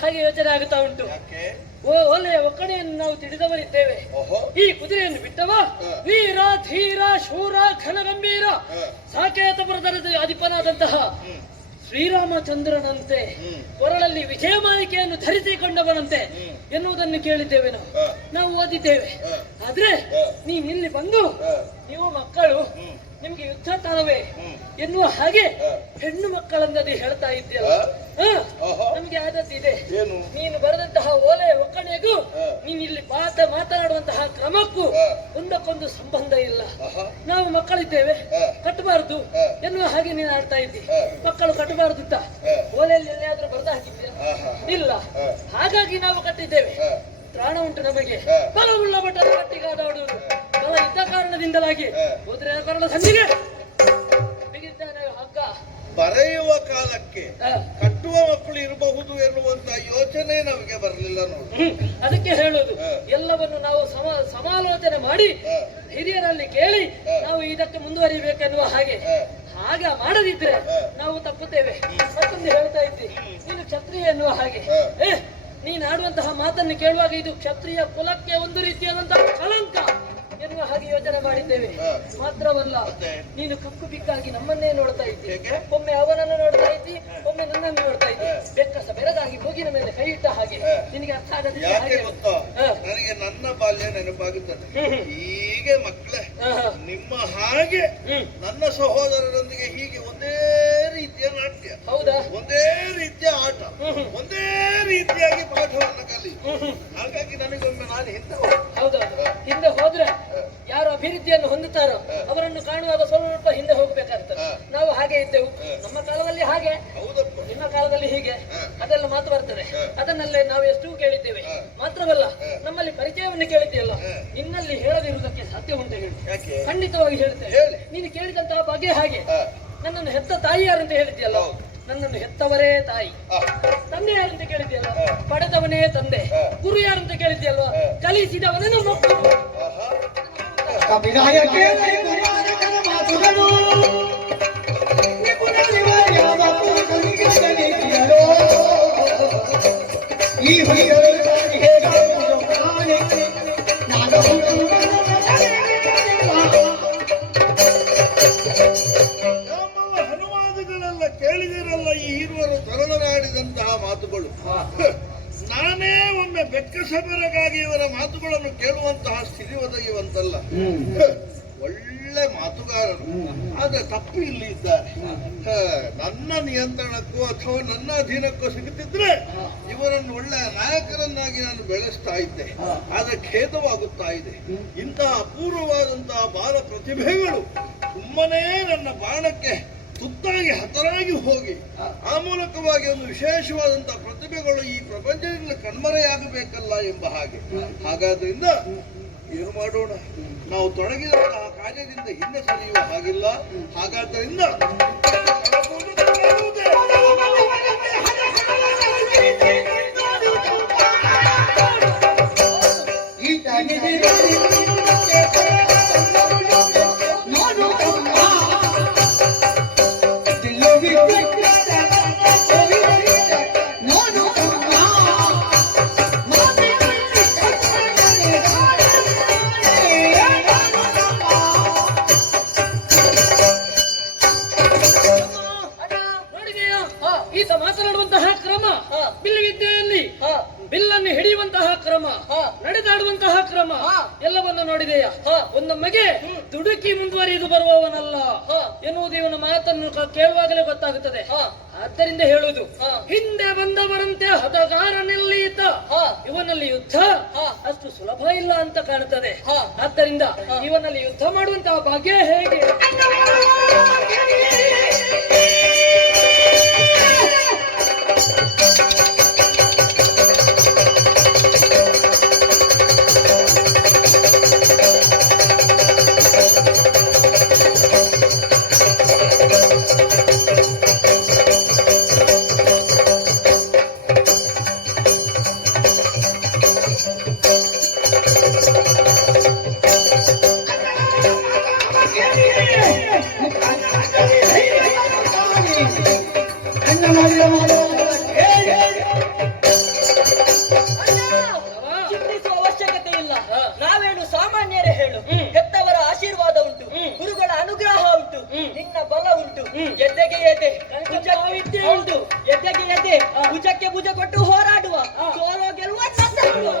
ಹಾಗೆ ಯೋಚನೆ ಆಗುತ್ತಾ ಉಂಟು. ಒಳ್ಳೆಯ ಒಕ್ಕಣೆಯನ್ನು ನಾವು ತಿಳಿದವರಿದ್ದೇವೆ. ಈ ಕುದುರೆಯನ್ನು ಬಿಟ್ಟವ ವೀರ ಧೀರ ಶೂರ ಘನಗಂಭೀರ ಸಾಕೇತಪುರದ ಅಧಿಪನಾದಂತಹ ಶ್ರೀರಾಮಚಂದ್ರನಂತೆ ಕೊರಳಲ್ಲಿ ವಿಜಯಮಾಲಿಕೆಯನ್ನು ಧರಿಸಿಕೊಂಡವನಂತೆ ಎನ್ನುವುದನ್ನು ಕೇಳಿದ್ದೇವೆ. ನಾವು ಓದಿದ್ದೇವೆ. ಆದ್ರೆ ನೀನಿಲ್ಲಿ ಬಂದು ನೀವು ಮಕ್ಕಳು ನಿಮ್ಗೆ ಯುದ್ಧ ತಾಳವೇ ಎನ್ನುವ ಹಾಗೆ ಹೆಣ್ಣು ಮಕ್ಕಳಂದದಿ ಹೇಳ್ತಾ ಇದ್ದೀಯಲ್ಲ. ನಮ್ಗೆ ಆದದ್ದಿದೆ. ನೀನು ಬರೆದಂತಹ ಓಲೆ ಒಕ್ಕಣೆಗೂ ನೀನು ಇಲ್ಲಿ ಮಾತನಾಡುವಂತಹ ಕ್ರಮಕ್ಕೂ ಒಂದಕ್ಕೊಂದು ಸಂಬಂಧ ಇಲ್ಲ. ನಾವು ಮಕ್ಕಳಿದ್ದೇವೆ, ಕಟ್ಟಬಾರದು ಎನ್ನುವ ಹಾಗೆ ನೀನು ಆಡ್ತಾ ಇದ್ದಿ. ಮಕ್ಕಳು ಕಟ್ಟಬಾರದು ಅಂತ ಓಲೆಯಲ್ಲಿ ಎಲ್ಲಿಯಾದ್ರೂ ಬರೆದು ಹಾಕಿದ್ಯಾ? ಇಲ್ಲ. ಹಾಗಾಗಿ ನಾವು ಕಟ್ಟಿದ್ದೇವೆ. ಪ್ರಾಣ ಉಂಟು ನಮಗೆ. ಬಲವುಳ್ಳ ಬಟ್ಟದ ಕಟ್ಟಿಗಾದಾಡುವುದು ಬಲ ಇದ್ದ ಕಾರಣದಿಂದಲಾಗಿ ಹೋದ್ರೆ ಕರಳ ಸಂಧಿಗೆ ಬಿಗಿದ್ದಾನೆ ಹಗ್ಗ. ಬರೆಯುವ ಕಾಲಕ್ಕೆ ಕಟ್ಟುವ ಮಕ್ಕಳು ಇರಬಹುದು ಎನ್ನುವಂತ ಯೋಚನೆ ನಮಗೆ ಬರಲಿಲ್ಲ ನೋಡಿ. ಅದಕ್ಕೆ ಹೇಳುವುದು ಎಲ್ಲವನ್ನು ನಾವು ಸಮಾಲೋಚನೆ ಮಾಡಿ ಹಿರಿಯರಲ್ಲಿ ಕೇಳಿ ನಾವು ಇದಕ್ಕೆ ಮುಂದುವರಿಬೇಕೆನ್ನುವ ಹಾಗೆ ಮಾಡದಿದ್ರೆ ನಾವು ತಪ್ಪುತ್ತೇವೆ. ಮತ್ತೊಂದು ಹೇಳ್ತಾ ಇದ್ದಿ, ನೀನು ಕ್ಷತ್ರಿಯ ಎನ್ನುವ ಹಾಗೆ. ನೀನು ಆಡುವಂತಹ ಮಾತನ್ನು ಕೇಳುವಾಗ ಇದು ಕ್ಷತ್ರಿಯ ಕುಲಕ್ಕೆ ಒಂದು ರೀತಿಯಾದಂತಹ ಕಳಂಕ ಎನ್ನುವ ಹಾಗೆ ಯೋಚನೆ ಮಾಡಿದ್ದೇವೆ. ಮಾತ್ರವಲ್ಲ, ನೀನು ಕಪ್ಪು ಬಿಕ್ಕಾಗಿ ನಮ್ಮನ್ನೇ ನೋಡ್ತಾ ಇದ್ದಿ. ಒಮ್ಮೆ ಅವನನ್ನು ನೋಡ್ತಾ ಇದ್ದಿ, ಒಮ್ಮೆ ನನ್ನನ್ನು ನೋಡ್ತಾ ಇದ್ದಿ. ಬೆಕ್ಕಸ ಬೆರಗಾಗಿ ಮೂಗಿನ ಮೇಲೆ ಕೈ ಇಟ್ಟ ಹಾಗೆ. ನಿನಗೆ ಅರ್ಥ ಆಗದಿಲ್ಲ. ನನಗೆ ನನ್ನ ಬಾಲ್ಯ ನೆನಪಾಗುತ್ತದೆ. ಹೀಗೆ ಮಕ್ಕಳೇ ನಿಮ್ಮ ಹಾಗೆ ನನ್ನ ಸಹೋದರರೊಂದಿಗೆ ಹೀಗೆ ಒಂದೇ ರೀತಿಯ ನಾಟ್ಯ, ಹೌದಾ, ಒಂದೇ ರೀತಿಯ ಆಟ, ಒಂದೇ ರೀತಿಯಾಗಿ ಪಾಠವನ್ನು ಕಲಿ. ಹಾಗಾಗಿ ನನಗೊಮ್ಮೆ ನಾನು ಹಿಂದೆ ಹೌದೌದು ಹಿಂದೆ ಹೋದ್ರೆ ಯಾರು ಅಭಿವೃದ್ಧಿಯನ್ನು ಹೊಂದುತ್ತಾರೋ ಅವರನ್ನು ಕಾಣುವಾಗ ಸ್ವಲ್ಪ ಹಿಂದೆ ಹೋಗ್ಬೇಕಾಗ್ತದೆ. ನಾವು ಹಾಗೆ ಇದ್ದೆವು. ನಮ್ಮ ಕಾಲದಲ್ಲಿ ಹಾಗೆ, ನಿಮ್ಮ ಕಾಲದಲ್ಲಿ ಹೀಗೆ, ಅದೆಲ್ಲ ಮಾತು ಬರ್ತದೆ. ಅದನ್ನಲ್ಲೇ ನಾವು ಎಷ್ಟು ಕೇಳಿದ್ದೇವೆ. ಮಾತ್ರವಲ್ಲ, ನಮ್ಮಲ್ಲಿ ಪರಿಚಯವನ್ನು ಕೇಳಿದ್ದೇವಲ್ಲ, ನಿನ್ನಲ್ಲಿ ಹೇಳದಿರುವುದಕ್ಕೆ ಸಾಧ್ಯ ಉಂಟು ಹೇಳಿ. ಖಂಡಿತವಾಗಿ ಹೇಳ್ತೇವೆ. ನೀನು ಕೇಳಿದಂತಹ ಬಗೆ ಹಾಗೆ. ನನ್ನನ್ನು ಹೆತ್ತ ತಾಯಿ ಯಾರಂತ ಹೇಳಿದ್ಯಲ್ಲ, ನನ್ನನ್ನು ಹೆತ್ತವರೇ ತಾಯಿ. ತಂದೆ ಯಾರಂತ ಕೇಳಿದ್ಯಲ್ಲ, ಪಡೆದವನೇ ತಂದೆ. ಗುರು ಯಾರಂತ ಕೇಳಿದ್ಯಲ್ವ, ಕಲಿಸಿದವನೇ ಮಕ್ಕಳು. ಹನುವಾದಗಳೆಲ್ಲ ಕೇಳಿದಿರಲ್ಲ ಈ ಇರುವರು ತರದರಾಡಿದಂತಹ ಮಾತುಗಳು. ನಾನೇ ಒಮ್ಮೆ ಬೆಕ್ಕಸಬೆರಗಾಗಿ ಇವರ ಮಾತುಗಳನ್ನು ಕೇಳುವಂತಹ ಸ್ಥಿತಿ ಒದಗಿವಂತಲ್ಲ. ಒಳ್ಳೆ ಮಾತುಗಾರರು. ಆದ್ರೆ ತಪ್ಪು ಇಲ್ಲಿ ಇದ್ದಾರೆ. ನನ್ನ ನಿಯಂತ್ರಣಕ್ಕೂ ಅಥವಾ ನನ್ನ ಅಧೀನಕ್ಕೂ ಸಿಗುತ್ತಿದ್ರೆ ಇವರನ್ನು ಒಳ್ಳೆ ನಾಯಕರನ್ನಾಗಿ ನಾನು ಬೆಳೆಸ್ತಾ ಇದ್ದೆ. ಆದ್ರೆ ಖೇದವಾಗುತ್ತಾ ಇದೆ. ಇಂತಹ ಅಪೂರ್ವವಾದಂತಹ ಬಾಲ ಪ್ರತಿಭೆಗಳು ಸುಮ್ಮನೆ ನನ್ನ ಬಾಣಕ್ಕೆ ತುತ್ತಾಗಿ ಹತರಾಗಿ ಹೋಗಿ ಆ ಮೂಲಕವಾಗಿ ಒಂದು ವಿಶೇಷವಾದಂತಹ ಪ್ರತಿಭೆಗಳು ಈ ಪ್ರಪಂಚದಿಂದ ಕಣ್ಮರೆಯಾಗಬೇಕಲ್ಲ ಎಂಬ ಹಾಗೆ. ಹಾಗಾದ್ರಿಂದ ಏನು ಮಾಡೋಣ, ನಾವು ತೊಡಗಿದಂತಹ ಕಾರ್ಯದಿಂದ ಹಿಂದೆ ಸರಿಯುವ ಹಾಗಿಲ್ಲ. ಹಾಗಾದ್ದರಿಂದ ಈತ ಮಾತನಾಡುವಂತಹ ಕ್ರಮ, ಬಿಲ್ಲುವಿದ್ಯೆಯಲ್ಲಿ ಬಿಲ್ಲನ್ನು ಹಿಡಿಯುವಂತಹ ಕ್ರಮ, ನಡೆದಾಡುವಂತಹ ಕ್ರಮ ಎಲ್ಲವನ್ನ ನೋಡಿದೆಯಾ? ಒಂದೊಮ್ಮೆಗೆ ದುಡುಕಿ ಮುಂದುವರಿದು ಬರುವವನಲ್ಲ ಎನ್ನುವುದು ಇವನ ಮಾತನ್ನು ಕೇಳುವಾಗಲೇ ಗೊತ್ತಾಗುತ್ತದೆ. ಆದ್ದರಿಂದ ಹೇಳುವುದು, ಹಿಂದೆ ಬಂದವರಂತೆ ಹದಗಾರನೆಲ್ಲೀತ, ಇವನಲ್ಲಿ ಯುದ್ಧ ಅಷ್ಟು ಸುಲಭ ಇಲ್ಲ ಅಂತ ಕಾಣುತ್ತದೆ. ಆದ್ದರಿಂದ ಇವನಲ್ಲಿ ಯುದ್ಧ ಮಾಡುವಂತಹ ಭಾಗ್ಯ ಹೇಗೆ? ಚಿಂತಿಸುವ ಅವಶ್ಯಕತೆ ಇಲ್ಲ. ನಾವೇನು ಸಾಮಾನ್ಯರೇ ಹೇಳು. ಹೆತ್ತವರ ಆಶೀರ್ವಾದ ಉಂಟು, ಗುರುಗಳ ಅನುಗ್ರಹ ಉಂಟು, ನಿನ್ನ ಬಲ ಉಂಟು, ಎದ್ದೆಗೆ ಎದೆ ವಿದ್ಯೆ ಉಂಟು, ಎದ್ದೆಗೆ ಎದೆ ಭುಜಕ್ಕೆ ಭುಜ ಕೊಟ್ಟು ಹೋರಾಡುವ, ಸೋಲೋ ಗೆಲ್ಲುವ ನನ್ನದು.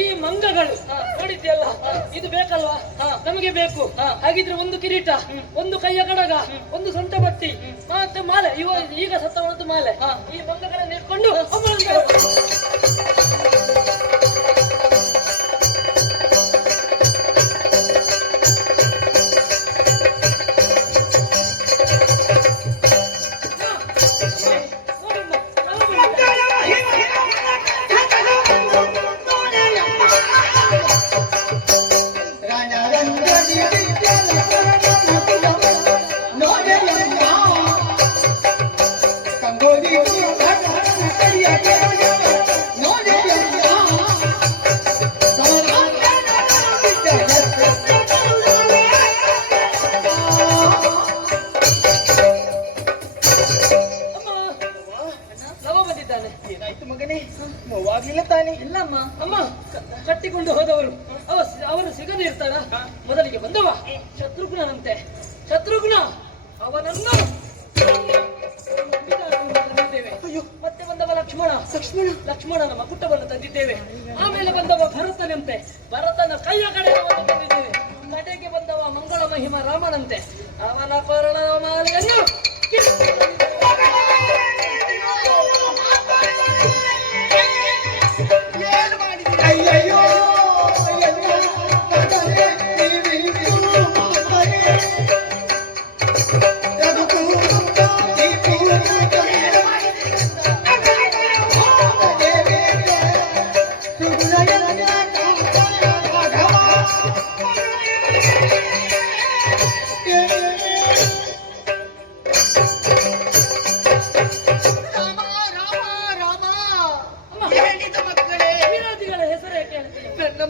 ಈ ಮಂಗಗಳು ನೋಡಿದ್ಯಲ್ಲ, ಇದು ಬೇಕಲ್ವಾ? ನಮಗೆ ಬೇಕು. ಹಾಗಿದ್ರೆ ಒಂದು ಕಿರೀಟ, ಒಂದು ಕೈಯ ಕಡಗ, ಒಂದು ಸೊಂಟ ಬಟ್ಟಿ, ಮತ್ತೆ ಮಾಲೆ. ಈಗ ಸತ್ತವನದ್ದು ಮಾಲೆ. ಈ ಮಂಗಗಳನ್ನು ಇಟ್ಕೊಂಡು ಇಲ್ಲಮ್ಮ. ಅಮ್ಮ ಕಟ್ಟಿಕೊಂಡು ಹೋದವರು ಅವರು ಸಿಗದೆ ಇರ್ತಾರ. ಮೊದಲಿಗೆ ಬಂದವ ಶತ್ರುಘ್ನನಂತೆ. ಶತ್ರುಘ್ನ ಅವನನ್ನು ತಂದಿದ್ದೇವೆ. ಮತ್ತೆ ಬಂದವ ಲಕ್ಷ್ಮಣನ ಮಗುಟವನ್ನು ತಂದಿದ್ದೇವೆ. ಆಮೇಲೆ ಬಂದವ ಭರತನಂತೆ. ಭರತನ ಕೈಯ ಕಡೆಯನ್ನು ತಂದಿದ್ದೇವೆ. ಕಡೆಗೆ ಬಂದವ ಮಂಗಳ ಮಹಿಮ ರಾಮನಂತೆ. ಅವನ ಕೊರಳ ಮಾಲೆಯನ್ನು ಅಯ್ಯಯ್ಯೋ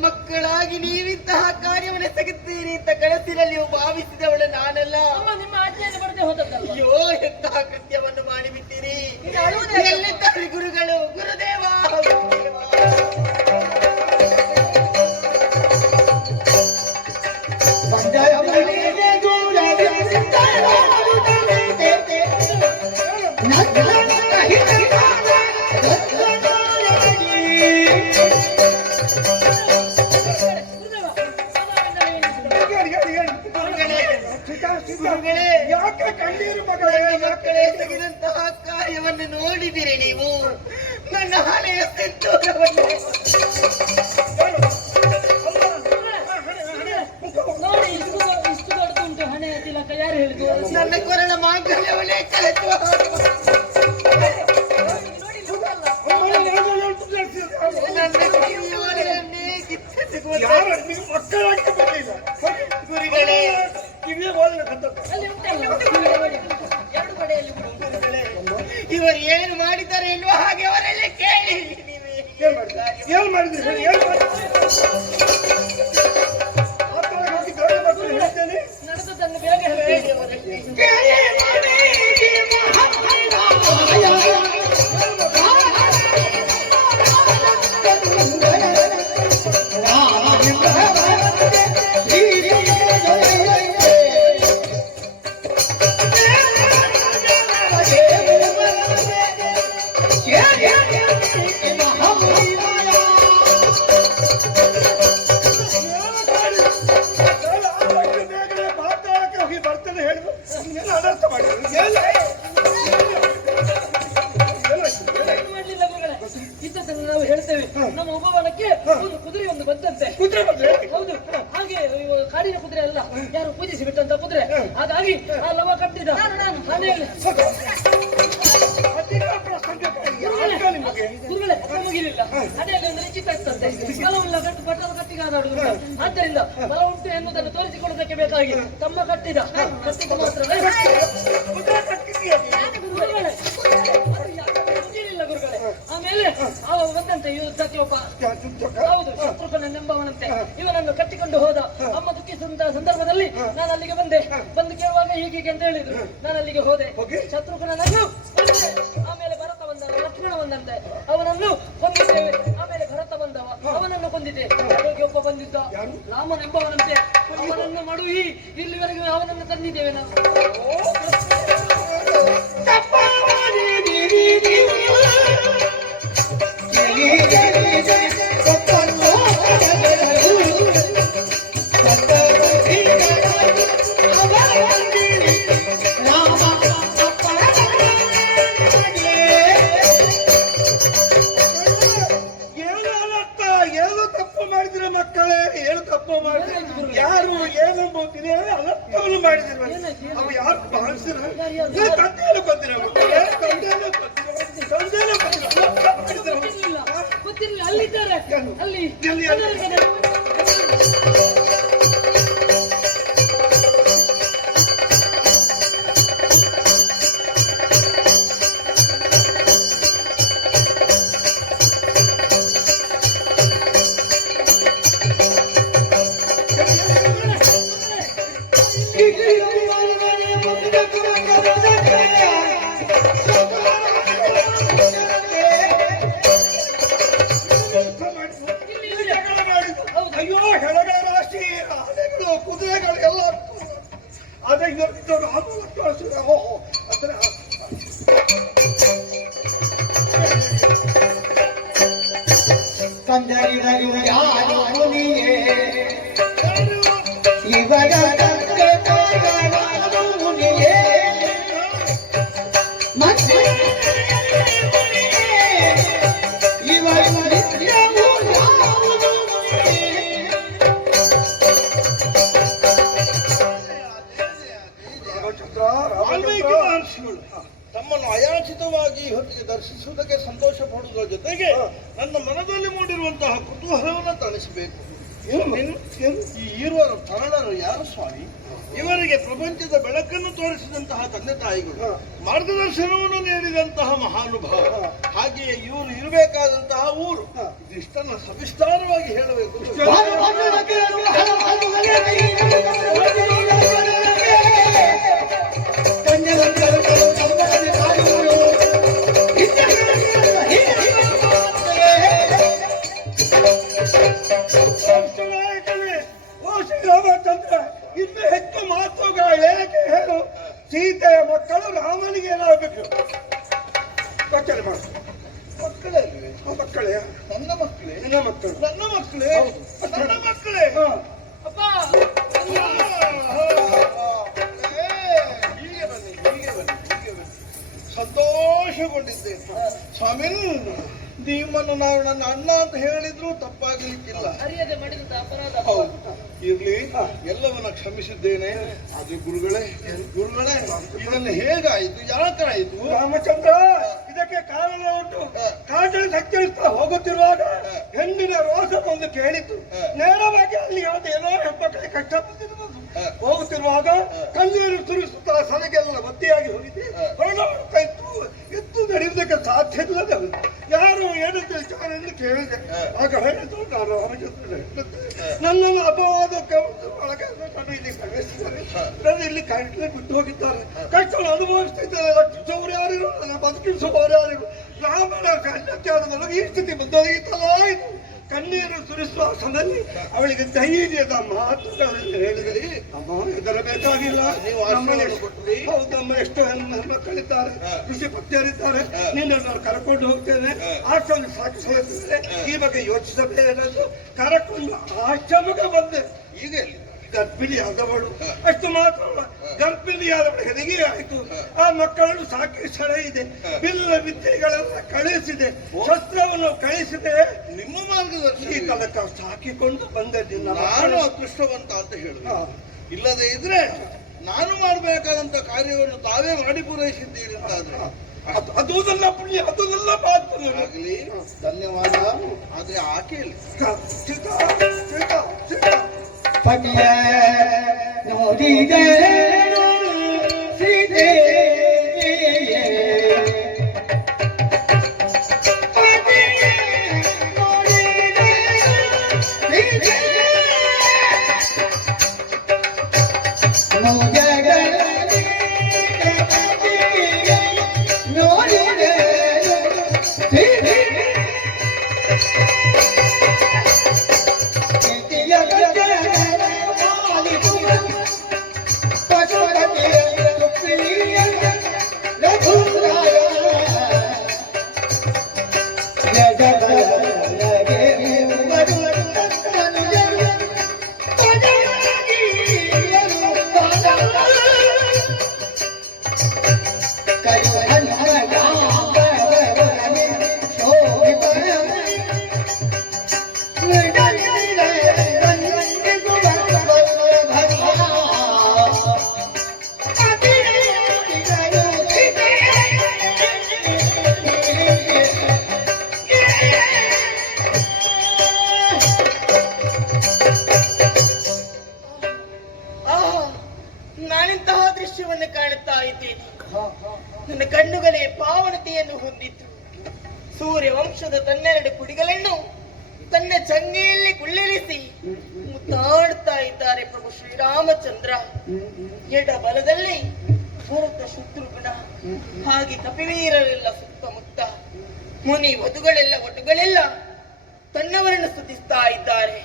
ಮಕ್ಕಳಾಗಿ ನೀವಿಂತಹ ಕಾರ್ಯವನ್ನು ಎಸಗುತ್ತೀರಿ ಅಂತ ಕನಸಿನಲ್ಲಿ ನೀವು ಭಾವಿಸಿದವಳು ನಾನಲ್ಲ. ನಿಮ್ಮ ಆಜ್ಞೆಯನ್ನು ಬರದೆ ಹೋದದ್ದಲ್ಲ. ಅಯ್ಯೋ, ಎಂತಹ ಕೃತ್ಯವನ್ನು ಮಾಡಿಬಿಟ್ಟಿರಿ. ಎಲ್ಲಿದ್ದಾರೆ ಗುರುಗಳು? ಗುರುದೇವ ಯಾಕೆ ಕಣ್ಣೀರು ಮಗಳೇ? ಮಕ್ಕಳೇ ತೆಗೆದಂತಹ ಕಾರ್ಯವನ್ನು ನೋಡಿದಿರಿ ನೀವು? ನನ್ನ ಹಣೆಯ ಸಿಂಧೂರವನ್ನು ನೋಡಿ, ಇಷ್ಟು ದೊಡ್ಡದುಂಟು ಹಣೆಯ ತಿಲಕ. ಯಾರು ಹೇಳಿದ್ರು? ನನ್ನ ಕೊರಳ ಮಾಂಗಲ್ಯವನ್ನೇ ಕಳೆದು ನನ್ನ ಜೀವನವನ್ನೇ ಕಿತ್ತೆಸೆಗುವ ಗುರುಗಳೇ, ಅಲ್ಲಿ ಉಂಟಲ್ಲ, ಎರಡು ಕಡೆಯಲ್ಲಿ ಉಂಟು. ಇವರು ಏನು ಮಾಡಿದ್ದಾರೆ ಎನ್ನುವ ಹಾಗೆ ಅವರೆಲ್ಲ ಕೇಳಿ ಏನ್ ಮಾಡಿದ್ರಿ? ನಡೆದದನ್ನು ಬೇಗ ಹೇಳಿ. ನಾವು ಹೇಳ್ತೇವೆ, ನಮ್ಮ ಉಪವನಕ್ಕೆ ಒಂದು ಕುದುರೆ ಒಂದು ಬಂದಂತೆ. ಹೌದು, ಹಾಗೆ ಕಾಡಿನ ಕುದುರೆ ಅಲ್ಲ, ಯಾರು ಪೂಜಿಸಿ ಬಿಟ್ಟಂತ ಕುದುರೆ. ಹಾಗಾಗಿ ಆ ಲವ ಕಟ್ಟಿದ ಮನೆಯಲ್ಲಿ ಗುರುಗಳೇ ನಮಗಿರಲಿಲ್ಲ. ಮನೆಯಲ್ಲಿ ಒಂದು ನಿಶ್ಚಿತ ಇರ್ತಂತೆ. ಬಲವುಳ್ಳ ಪಟ್ಟದ ಕಟ್ಟಿಗೆ ಆದಾಡುದು. ಆದ್ದರಿಂದ ಬಲ ಉಂಟು ಎನ್ನುವುದನ್ನು ತೋರಿಸಿಕೊಳ್ಳುವುದಕ್ಕೆ ಬೇಕಾಗಿ ತಮ್ಮ ಕಟ್ಟಿದ ಕಟ್ಟಿಗೆ ಮಾತ್ರವೇ ಗುರುಗಳೇ. ಆಮೇಲೆ ಅವ ಬಂದಂತೆ ಯುದ್ಧಕ್ಕೆ ಒಬ್ಬ, ಹೌದು, ಶತ್ರುಘ್ನನೆಂಬವನಂತೆ. ಇವನನ್ನು ಕಟ್ಟಿಕೊಂಡು ಹೋದ. ಅಮ್ಮ ದುಃಖಿಸಿದಂತಹ ಸಂದರ್ಭದಲ್ಲಿ ನಾನು ಅಲ್ಲಿಗೆ ಬಂದೆ. ಬಂದು ಕೇಳುವಾಗ ಹೀಗೆ ಅಂತ ಹೇಳಿದ್ರು. ನಾನು ಅಲ್ಲಿಗೆ ಹೋದೆ. ಶತ್ರುಘ್ನನನ್ನು ಆಮೇಲೆ ಭರತ ಬಂದ, ಲಕ್ಷ್ಮಣ ಬಂದಂತೆ. ಅವನನ್ನು ಕೊಂದಿದ್ದೇವೆ. ಆಮೇಲೆ ಭರತ ಬಂದವ, ಅವನನ್ನು ಕೊಂದಿದ್ದೆ. ಅದಕ್ಕೆ ಒಬ್ಬ ಬಂದಿದ್ದ ರಾಮನೆಂಬವನಂತೆ. ಅವನನ್ನು ಮಡುವಿ ಇಲ್ಲಿವರೆಗೆ ಅವನನ್ನು ತಂದಿದ್ದೇವೆ ನಾವು. ಜಯ ಜಯ ಜಯ ಜಯ ಏನು ತಪ್ಪು ಮಾಡಿದ್ರೆ ಮಕ್ಕಳೇ, ಏನು ತಪ್ಪು ಮಾಡಿದ್ರೆ ಯಾರು ಏನೆಂಬ ತಿಳಿಯದೆ ಅನರ್ಥವನ್ನು ಮಾಡಿದಿರ. ಅವು ಯಾರು ಭಾವಿಸಿರ ತಂದೆಯನ್ನು ಬಂದಿರ ಮಕ್ಕಳೇ, ತಂದೆಯನ್ನು ಗೊತ್ತಿರಲಿಲ್ಲ. ಅಲ್ಲಿದ್ದಾರೆ, ಅಲ್ಲಿ ಅಯ್ಯೋ ಹೆಳಗಳ ರಾಶಿ ಆನೆಗಳು ಕುದುರೆಗಳು ಎಲ್ಲ ಅದೇ ಓಹೋ ಅಂದ್ರೆ ಕಂದರಿದರು ಯಾರು ಮುನಿಯೇ ಇವರ ಮುನಿಯೇ ಮತ್ತೆ ಇವರು ನಿತ್ಯವೂ ಯಾವುದು ವಾಲ್ಮೀಕಿ ಮಹರ್ಷಿಗಳು ತಮ್ಮನ್ನು ಅಯಾಚಿತವಾಗಿ ಹೊತ್ತಿಗೆ ದರ್ಶಿಸುವುದಕ್ಕೆ ಸಂತೋಷ ಪಡುವುದರ ಜೊತೆಗೆ ನನ್ನ ಮನದಲ್ಲಿ ಮೂಡಿರುವಂತಹ ಕುತೂಹಲವನ್ನು ತಣಿಸಬೇಕು. ಈ ಇರುವರು ತರಳರು ಯಾರು ಸ್ವಾಮಿ? ಇವರಿಗೆ ಪ್ರಪಂಚದ ಬೆಳಕನ್ನು ತೋರಿಸಿದಂತಹ ತಂದೆ ತಾಯಿಗಳು, ಮಾರ್ಗದರ್ಶನವನ್ನು ನೀಡಿದಂತಹ ಮಹಾನುಭಾವ, ಹಾಗೆಯೇ ಇವರು ಇರಬೇಕಾದಂತಹ ಊರು. ಇಷ್ಟನ್ನು ಸವಿಸ್ತಾರವಾಗಿ ಹೇಳಬೇಕು. ಇನ್ನು ಹೆಚ್ಚು ಮಾತುಗಳು ಏಕೆ ಹೇಳು. ಸೀತೆಯ ಮಕ್ಕಳು ರಾಮನಿಗೆ ಏನಾಗಬೇಕು ಗೊತ್ತಲ್ಲ ಮಾಡು. ಮಕ್ಕಳೇ ಮಕ್ಕಳೇ ನನ್ನ ಮಕ್ಕಳೇ, ನಿನ್ನ ಮಕ್ಕಳು, ನನ್ನ ಮಕ್ಕಳೇ, ನನ್ನ ಮಕ್ಕಳೇ. ಅಪ್ಪ ಹೀಗೆ ಬನ್ನಿ, ಹೀಗೆ ಬನ್ನಿ, ಹೀಗೆ ಬನ್ನಿ. ಸಂತೋಷಗೊಂಡಿದ್ದೇನೆ ಸ್ವಾಮಿ. ನಿಮ್ಮನ್ನು ನಾವು ನನ್ನ ಅಣ್ಣ ಅಂತ ಹೇಳಿದ್ರು ತಪ್ಪಾಗಲಿಕ್ಕಿಲ್ಲ. ಅರಿಯದೆ ಮಾಡಿದಂತ ಅಪರಾಧ. ಹೌದು, ಇರ್ಲಿ, ಎಲ್ಲವನ್ನ ಕ್ಷಮಿಸಿದ್ದೇನೆ. ಅದು ಗುರುಗಳೇ, ಇದನ್ನು ಹೇಗಾಯಿತು, ಯಾಕಾಯಿತು? ರಾಮಚಂದ್ರ, ಇದಕ್ಕೆ ಕಾರಣ ಉಂಟು. ಕಾಟಲ್ಲಿ ಸಚ್ಚರಿಸ್ತಾ ಹೋಗುತ್ತಿರುವಾಗ ಹೆಣ್ಣಿನ ರೋಷ ಒಂದು ಕೇಳಿತು. ನೇರವಾಗಿ ಅಲ್ಲಿ ಏನೋ ಹೆಬ್ಬಕ್ಕಳಿಗೆ ಕಷ್ಟಪಟ್ಟಿರುವುದು. ಹೋಗುತ್ತಿರುವಾಗ ಕಣ್ಣೀರು ಸುರಿಸುತ್ತಾ ಸಲಗೆಲ್ಲ ಒದ್ದೆಯಾಗಿ ಹೋಗಿದೆ. ಹೊರಡುತ್ತಾ ಇತ್ತು. ಎದ್ದು ನಡೆಯುವುದಕ್ಕೆ ಸಾಧ್ಯವಿಲ್ಲದೆ ಹೋಯಿತು. ಯಾರು ಏನು ವಿಚಾರವನ್ನು ಕೇಳಿದೆ. ಆಗ ಹೇಳಿದ್ರು ನಾನು ರಾಮಚಂದ್ರ ನನ್ನನ್ನು ಅಪವಾದ ಒಳಗೆ ಇಲ್ಲಿ ಕಳಿಸಿದ್ದಾರೆ. ನಾನು ಇಲ್ಲಿ ಕಟ್ಟಲೆ ಬಿಟ್ಟು ಹೋಗಿದ್ದಾರೆ. ಕಷ್ಟವನ್ನು ಅನುಭವಿಸ್ತಿದ್ದಾರೆ. ರಕ್ಷಿಸುವವರು ಯಾರಿರು, ನನ್ನ ಬದುಕಿಸುವವರು ಯಾರಿರು. ರಾಮನ ಕಣ್ಣತ್ಯಾರದೊಳಗೆ ಈ ಸ್ಥಿತಿ ಬಂದೊದಗಿತ್ತಲ್ಲ ಆಯಿತು. ಕಣ್ಣೀರು ಸುರಿಸುವ ಸಮಯದಲ್ಲಿ ಅವಳಿಗೆ ಧೈರ್ಯದ ಮಾತುಗಳನ್ನು ಹೇಳಿದರೆ, ಅಮ್ಮ ಹೆದರಬೇಕಾಗಿಲ್ಲ. ಹೌದು, ನಮ್ಮ ಎಷ್ಟೋ ಹೆಣ್ಮಕ್ಕಳಿದ್ದಾರೆ, ಕೃಷಿ ಪತ್ನಿಯರಿದ್ದಾರೆ. ನಿನ್ನನ್ನು ಕರ್ಕೊಂಡು ಹೋಗ್ತೇನೆ, ಆಶ್ರಮ ಸಾಕಿಸುತ್ತಿದ್ದರೆ ಈ ಬಗ್ಗೆ ಯೋಚಿಸಬೇಕೆಂದು ಕರಕೊಂಡು ಆಶ್ರಮಕ್ಕೆ ಬಂದೆ. ಈಗ ಗರ್ಭಿಣಿಯಾದವಳು ಅಷ್ಟು ಮಾತ್ರ ಗರ್ಭಿಣಿಯಾದವಳು ಹೆರಿಗೆ ಆಯಿತು. ಆ ಮಕ್ಕಳನ್ನು ಸಾಕಿ ಸೆಳೆಯಿದೆ. ಬಿಲ್ಲ ವಿದ್ಯೆಗಳೆಲ್ಲ ಕಳಿಸಿದೆ, ಶಸ್ತ್ರವನ್ನು ಕಳಿಸಿದೆ. ನಿಮ್ಮ ಮಾರ್ಗದರ್ಶನ ಈ ತನಕ ಸಾಕಿಕೊಂಡು ಬಂದದ್ದು ನಾನು ಅದೃಷ್ಟವಂತ ಅಂತ ಹೇಳುದು. ಇಲ್ಲದೆ ಇದ್ರೆ ನಾನು ಮಾಡಬೇಕಾದಂತ ಕಾರ್ಯವನ್ನು ತಾವೇ ಮಾಡಿ ಪೂರೈಸಿದ್ದೀರಿ ಅಂತಾದ್ರೆ ಅದು ನನ್ನ ಪುಣ್ಯ, ಅದು ನನ್ನ ಮಾತು. ಆಗಲಿ, ಧನ್ಯವಾದ. ಆದ್ರೆ ಆಕೆಯಲ್ಲಿ ಪತಿಯ ನೋಡಿದೆ ಸೀತೆ ನೋಡಿದೆ ಆಹಾ, ನಾನೆಂತಹ ದೃಶ್ಯವನ್ನು ಕಾಣುತ್ತಾ ಇದ್ದೇನೆ. ನನ್ನ ಕಣ್ಣುಗಳೇ ಪಾವನತೆಯನ್ನು ಹೊಂದಿತ್ತು. ಸೂರ್ಯ ವಂಶದ ತನ್ನೆರಡು ಕುಡಿಗಳನ್ನು ತನ್ನ ಚಂಗೆಯಲ್ಲಿ ಕುಳ್ಳಿರಿಸಿ ಮುತ್ತಾಡ್ತಾ ಇದ್ದಾರೆ ಪ್ರಭು ಶ್ರೀರಾಮಚಂದ್ರ. ಎಡ ಬಲದಲ್ಲಿ ಭರತ ಶತ್ರುಘ್ನ, ಹಾಗೆ ಕಪಿವೀರರೆಲ್ಲ ಸುತ್ತಮುತ್ತ, ಮುನಿ ವಧುಗಳೆಲ್ಲ ಒಟುಗಳೆಲ್ಲ ತನ್ನವರನ್ನು ಸ್ತುತಿಸ್ತಾ ಇದ್ದಾರೆ.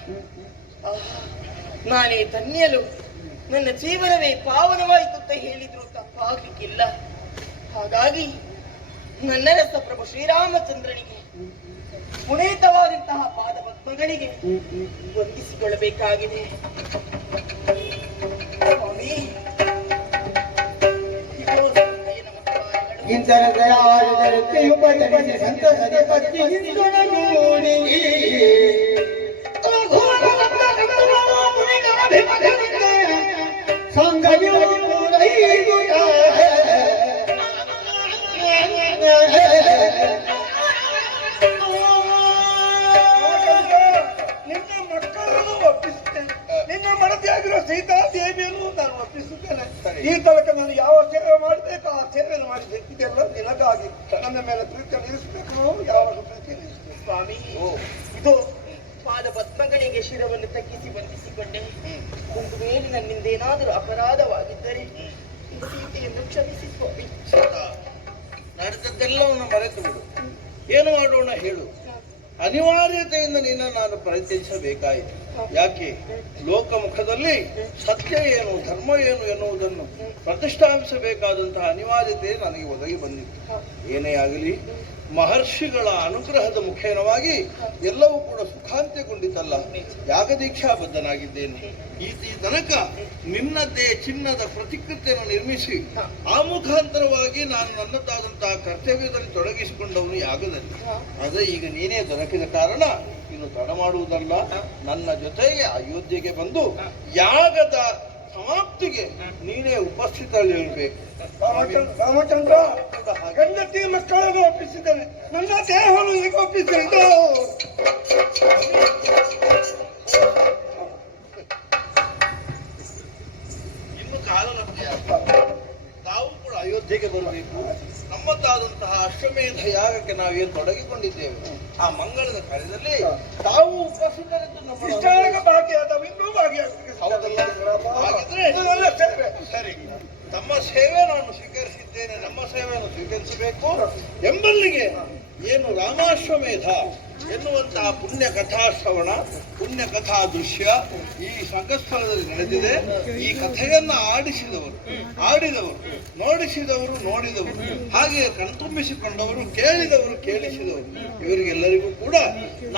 ಆಹಾ, ನಾನೇ ಧನ್ಯಲು, ನನ್ನ ಜೀವನವೇ ಪಾವನವಾಯಿತು ಅಂತ ಹೇಳಿದ್ರು ತಪ್ಪಾಗಲಿಕ್ಕಿಲ್ಲ. ಹಾಗಾಗಿ ನನ್ನ ರಸ ಪ್ರಭು ಶ್ರೀರಾಮಚಂದ್ರನಿಗೆ ಪುನೀತವಾದಂತಹ ಪಾದ ಪದ್ಮಗಳಿಗೆ ವಂದಿಸಿಕೊಳ್ಳಬೇಕಾಗಿದೆ. ಸ್ವಾಮಿ, ಇಗೋ ಸ್ವಾಮಿಯ ನಮಸ್ಕಾರಗಳು. ಉಪಚರಿಸಿ ಸಂತಸದ ಪತ್ನಿ ಹಿಂದೊಡಗೂಡಿ ನಿನ್ನ ಮಕ್ಕಳನ್ನು ಒಪ್ಪಿಸುತ್ತೇನೆ. ನಿನ್ನ ಮಡದಿಯಾಗಿರುವ ಸೀತಾದೇವಿಯನ್ನು ನಾನು ಒಪ್ಪಿಸುತ್ತೇನೆ. ಈ ತನಕ ನಾನು ಯಾವ ಸೇವೆ ಮಾಡಬೇಕು ಆ ಸೇವೆಯನ್ನು ಮಾಡಿದೆ. ಇದೆಲ್ಲ ನಿನಗಾಗಿ. ನನ್ನ ಮೇಲೆ ಪ್ರೀತಿಯನ್ನು ಇರಿಸಬೇಕು, ಯಾವಾಗ ಪ್ರೀತಿಯನ್ನು ಇರಿಸಬೇಕು. ಸ್ವಾಮಿ, ಇದು ಪಾದ ಪದ್ಮಗಳಿಗೆ ಶಿರವನ್ನು ತಗ್ಗಿಸಿ ಬಂಧಿಸಿಕೊಂಡೆ. ಒಂದು ವೇಳೆ ನನ್ನಿಂದ ಏನಾದರೂ ಅಪರಾಧವಾಗಿದ್ದರೆ ಸೀತೆಯನ್ನು ಕ್ಷಮಿಸಿ ಸ್ವಾಮಿ. ನಡೆದದ್ದೆಲ್ಲವನ್ನು ಮರೆತು ಬಿಡು. ಏನು ಮಾಡೋಣ ಹೇಳು. ಅನಿವಾರ್ಯತೆಯಿಂದ ನಿನ್ನ ನಾನು ಪರಿಚಯಿಸಬೇಕಾಯಿತು. ಯಾಕೆ? ಲೋಕಮುಖದಲ್ಲಿ ಸತ್ಯ ಏನು, ಧರ್ಮ ಏನು ಎನ್ನುವುದನ್ನು ಪ್ರತಿಷ್ಠಾಪಿಸಬೇಕಾದಂತಹ ಅನಿವಾರ್ಯತೆ ನನಗೆ ಒದಗಿ ಬಂದಿತ್ತು. ಏನೇ ಆಗಲಿ, ಮಹರ್ಷಿಗಳ ಅನುಗ್ರಹದ ಮುಖೇನವಾಗಿ ಎಲ್ಲವೂ ಕೂಡ ಸುಖಾಂತ್ಯಗೊಂಡಿತಲ್ಲ. ಯಾಗದೀಕ್ಷಾಬದ್ಧನಾಗಿದ್ದೇನೆ. ಈ ತನಕ ನಿನ್ನದ್ದೇ ಚಿನ್ನದ ಪ್ರತಿಕೃತಿಯನ್ನು ನಿರ್ಮಿಸಿ ಆ ಮುಖಾಂತರವಾಗಿ ನಾನು ನನ್ನದಾದಂತಹ ಕರ್ತವ್ಯದಲ್ಲಿ ತೊಡಗಿಸಿಕೊಂಡವನು ಯಾಗದಲ್ಲಿ. ಆದರೆ ಈಗ ನೀನೇ ದೊರಕಿದ ಕಾರಣ ಇನ್ನು ತಡ ಮಾಡುವುದಲ್ಲ, ನನ್ನ ಜೊತೆಗೆ ಅಯೋಧ್ಯೆಗೆ ಬಂದು ಯಾಗದ ಸಮಾಪ್ತಿಗೆ ನೀನೇ ಉಪಸ್ಥಿತರಿರಬೇಕು. ರಾಮಚಂದ್ರ, ಗಂಡತಿ ಮಕ್ಕಳನ್ನು ಒಪ್ಪಿಸಿದ್ದೇನೆ. ನನ್ನ ದೇಹವನ್ನು ಈಗ ಒಪ್ಪಿಸಿದ್ದು. ಇನ್ನು ಕಾಲಲಬ್ಧಿ ನಾವು ಕೂಡ ಅಯೋಧ್ಯೆಗೆ ಬರಬೇಕು. ನಮ್ಮದಾದಂತಹ ಅಶ್ವಮೇಧ ಯಾಗಕ್ಕೆ ನಾವೇನು ತೊಡಗಿಕೊಂಡಿದ್ದೇವೆ ಆ ಮಂಗಳದ ಕಾರ್ಯದಲ್ಲಿ ತಾವು ಉಪಸ್ಥಿತರಿದ್ದು ಇಷ್ಟಾಗ ಭಾಗಿಯಾದವು, ಇನ್ನೂ ಭಾಗಿಯಾಗಬೇಕು. ಹಾಗಿದ್ರೆ ಸರಿ, ತಮ್ಮ ಸೇವೆ ನಾನು ಸ್ವೀಕರಿಸಿದ್ದೇನೆ, ನಮ್ಮ ಸೇವೆಯನ್ನು ಸ್ವೀಕರಿಸಬೇಕು ಎಂಬಲ್ಲಿಗೆ ಏನು ರಾಮಾಶ್ವಮೇಧ ಎನ್ನುವಂತಹ ಪುಣ್ಯ ಕಥಾ ಶ್ರವಣ, ಪುಣ್ಯ ಕಥಾ ದೃಶ್ಯ ಈ ಸಂಘಸ್ಥಳದಲ್ಲಿ ನಡೆದಿದೆ. ಈ ಕಥೆಯನ್ನ ಆಡಿದವರು, ನೋಡಿಸಿದವರು ನೋಡಿದವರು, ಹಾಗೆಯೇ ಕಣ್ತುಂಬಿಸಿಕೊಂಡವರು, ಕೇಳಿದವರು ಕೇಳಿಸಿದವರು, ಇವರಿಗೆಲ್ಲರಿಗೂ ಕೂಡ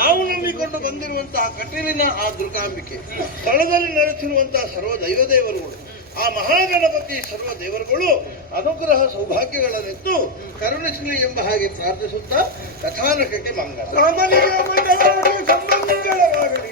ನಾವು ನಂಬಿಕೊಂಡು ಬಂದಿರುವಂತಹ ಕಟೀಲಿನ ಆ ದುರ್ಗಾಂಬಿಕೆ, ಸ್ಥಳದಲ್ಲಿ ನೆಲೆಸಿರುವಂತಹ ಸರ್ವ ದೈವದೇವರುಗಳು, ಆ ಮಹಾಗಣಪತಿ ಸರ್ವ ದೇವರುಗಳು ಅನುಗ್ರಹ ಸೌಭಾಗ್ಯಗಳನ್ನೆತ್ತು ಕರುಣಿಸಲಿ ಎಂಬ ಹಾಗೆ ಪ್ರಾರ್ಥಿಸುತ್ತಾ ಕಥಾನಕಕ್ಕೆ ಮಂಗಳ. ರಾಮನಿಗೆ ಮಂಗಳವಾಗಲಿ, ಸಂಬಂಧಗಳವಾಗಲಿ.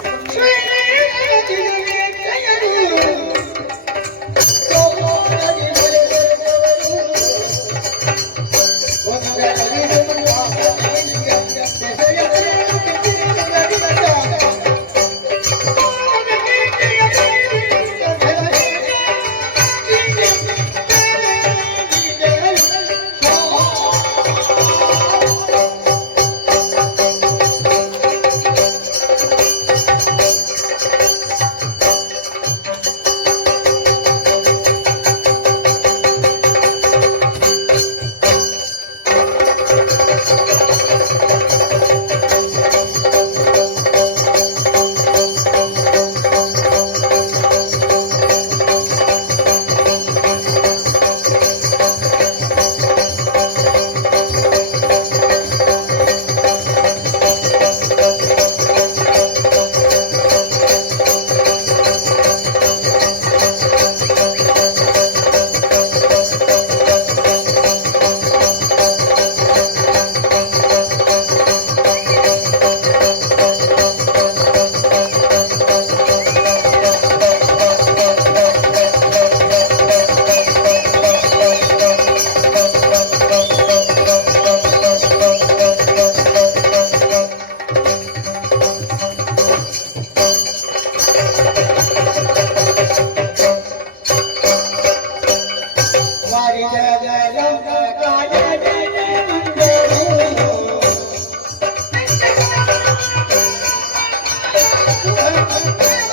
ಹ.